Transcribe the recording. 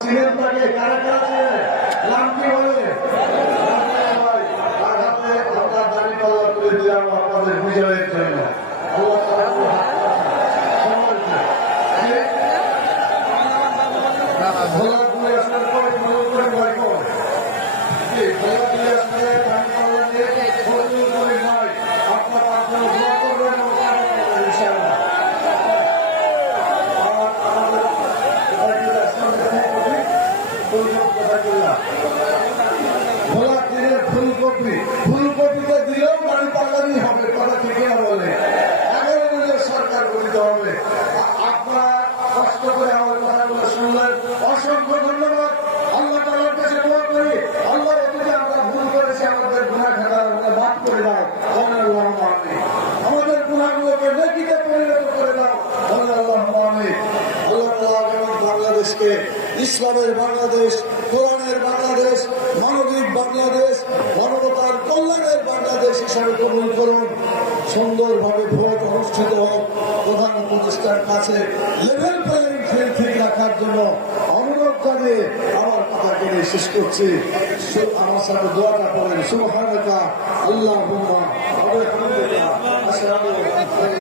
সিনেমাকে কারা কারা ছিলেন নাম কি বলে আঘাতে আমরা দাঁড়ি পাল্লা করে দিলাম আপনাদের বিজয়ের জন্য ফুলকপিতে দিলেও গাড়ি পাল্লানি হবে কথা ঠিক না বলে 11 মিলিয়ন সরকার গঠিত হবে। আপনারা কষ্ট করে আমার কথাগুলো শুনলেন, অসংখ্য ধন্যবাদ। আল্লাহ তাআলার কাছে দোয়া করি, আল্লাহ যদি আমরা ভুল করেছি আমাদের গুনাহ খাতা মাফ করে দাও, আল্লাহুম্মা আমিন। আমাদের গুনাহগুলোকে নেকিতে পরিণত করে দাও, আল্লাহুম্মা আমিন। আল্লাহ তাআলা যেমন বাংলাদেশকে ইসলামের বাংলাদেশ, কোরআনের বাংলাদেশ, মানবিক বাংলাদেশ, মানবতার কল্যাণের বাংলাদেশ হিসাবে কবুল করুন। সুন্দরভাবে ভোট অনুষ্ঠিত হোক। প্রধান উপদেষ্টার কাছে লেভেল প্লেয়িং ফিল্ড ঠিক রাখার জন্য অনুরোধ করে আমার কথাকে শেষ করছি। আমার সাথে দোয়াটা করেন। সুবহানাকা আল্লাহুম্মা ওয়া বিহামদিকা